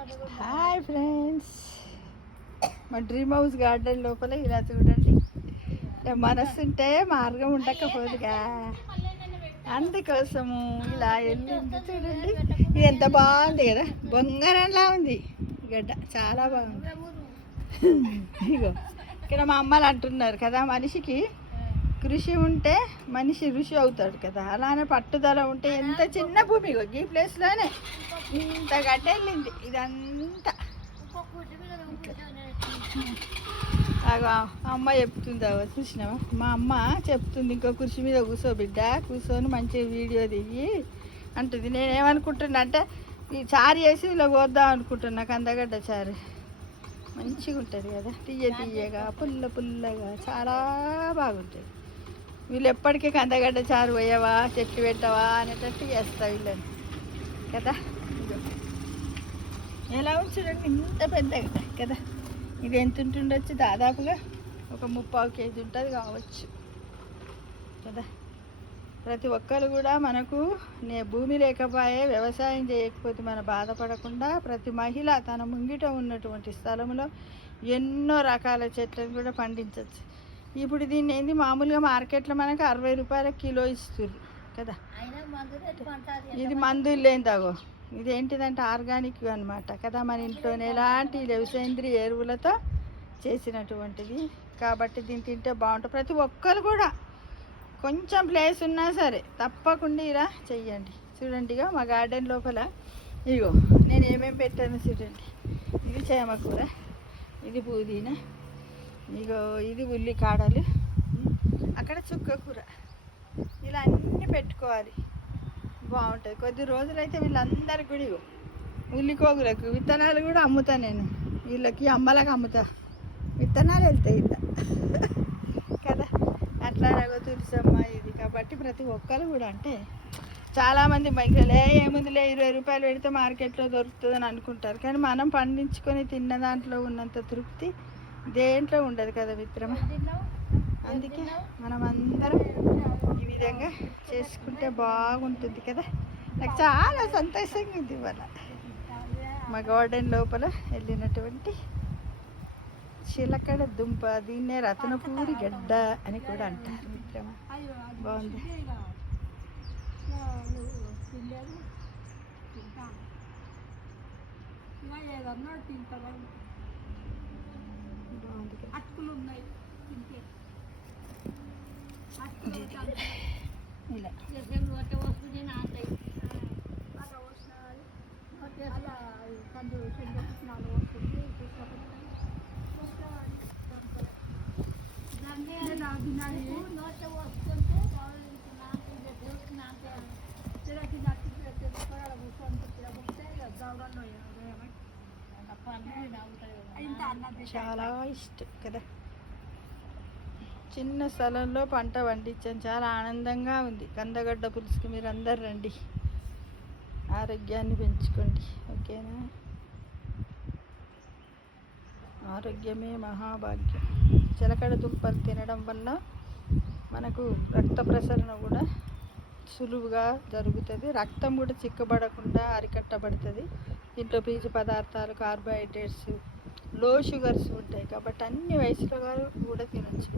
Hi friends, మా dream house garden లోపల ఇలా చూడండి. మనస్సుంటే మార్గం ఉండకపోదుగా, అందుకోసము ఇలా వెళ్ళింది. చూడండి, ఇది ఎంత బాగుంది కదా, బొంగరంలా ఉంది గడ్డ, చాలా బాగుంది. ఇగో ఇక్కడ మా అమ్మలు అంటున్నారు కదా, మనిషికి కృషి ఉంటే మనిషి ఋషి అవుతాడు కదా, అలానే పట్టుదల ఉంటే ఎంత చిన్న భూమి ఈ ప్లేస్లోనే ఇంత గడ్డ వెళ్ళింది. ఇదంతా అమ్మ చెప్తుంది, చూసినావా, మా అమ్మ చెప్తుంది, ఇంకో కృషి మీద కూర్చో బిడ్డ, కూర్చొని మంచిగా వీడియో దిగి అంటుంది. నేనేమనుకుంటున్నా అంటే ఈ చారు వేసి ఇలా పోద్దాం అనుకుంటున్నా, కందగడ్డ చారు మంచిగా ఉంటుంది కదా, తీయగా పుల్లగా చాలా బాగుంటుంది. వీళ్ళు ఎప్పటికీ కందగడ్డ చారు పోయావా, చెట్టు పెట్టవా అనేటట్టు చేస్తా వీళ్ళని కదా. ఎలా ఉంచడండి, ఇంత పెద్దగా కదా. ఇది ఎంత ఉంటుండొచ్చు, దాదాపుగా ఒక 30 కేజీ ఉంటుంది కావచ్చు కదా. ప్రతి ఒక్కరు కూడా మనకు భూమి లేకపోయే, వ్యవసాయం చేయకపోతే మనం బాధపడకుండా ప్రతి మహిళ తన ముంగిట ఉన్నటువంటి స్థలంలో ఎన్నో రకాల చెట్లను కూడా పండించవచ్చు. ఇప్పుడు దీన్ని ఏంది, మామూలుగా మార్కెట్లో మనకు 60 రూపాయల కిలో ఇస్తారు కదా. ఇది మందులు లేని తాగో, ఇదేంటిదంటే ఆర్గానిక్ అనమాట కదా, మన ఇంట్లోనే ఎలాంటి సేంద్రియ ఎరువులతో చేసినటువంటిది కాబట్టి దీన్ని తింటే బాగుంటుంది. ప్రతి ఒక్కరు కూడా కొంచెం ప్లేస్ ఉన్నా సరే తప్పకుండా ఇలా చెయ్యండి. చూడండిగా మా గార్డెన్ లోపల ఇగో నేను ఏమేమి పెట్టాను చూడండి. ఇది చేమకూర, ఇది పుదీనా, ఇగో ఇది ఉల్లికాడలు, అక్కడ చుక్కకూర, ఇలా అన్నీ పెట్టుకోవాలి, బాగుంటుంది. కొద్ది రోజులైతే వీళ్ళందరికీ కూడా ఉల్లికోగులకు విత్తనాలు కూడా అమ్ముతా నేను, వీళ్ళకి అమ్మలకు అమ్ముతా, విత్తనాలు వెళ్తాయి ఇలా కదా. అట్లా తులసమ్మ ఇది కాబట్టి ప్రతి ఒక్కరు కూడా అంటే చాలామంది మహిళలే ఏముందిలే 20 రూపాయలు పెడితే మార్కెట్లో దొరుకుతుందని అనుకుంటారు, కానీ మనం పండించుకొని తిన్న దాంట్లో ఉన్నంత తృప్తి దేంట్లో ఉండదు కదా మిత్రమా. అందుకే మనం అందరం ఈ విధంగా చేసుకుంటే బాగుంటుంది కదా. నాకు చాలా సంతోషంగా ఉంది ఇవాళ మా గార్డెన్ లోపల వెళ్ళినటువంటి చిలకడ దుంప, దీన్నే రత్నపూరి గడ్డ అని కూడా అంటారు మిత్రమా. బాగుంది, అటుకులు ఉన్నాయి ఇలా చాలా ఇష్టం కదా. చిన్న స్థలంలో పంట పండించాను, చాలా ఆనందంగా ఉంది. కందగడ్డ పులుసుకి మీరు అందరు రండి, ఆరోగ్యాన్ని పెంచుకోండి, ఓకేనా. ఆరోగ్యమే మహాభాగ్యం. చిలకడ దుంపలు తినడం వల్ల మనకు రక్త ప్రసరణ కూడా సులువుగా జరుగుతుంది, రక్తం కూడా చిక్కబడకుండా అరికట్టబడుతుంది. దీంట్లో పీచు పదార్థాలు, కార్బోహైడ్రేట్స్, లో షుగర్స్ ఉంటాయి కాబట్టి అన్ని వయసులో కూడా తినచ్చు.